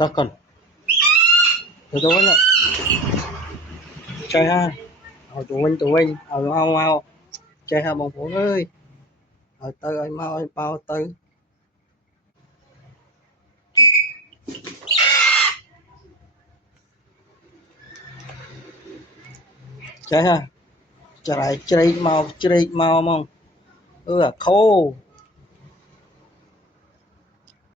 ta cần tôi nói chơi ha tụi anh mau chơi ha bọn phụ ơi tư ơi mau ơi bao tư chơi ha chơi lại chơi mau mong khô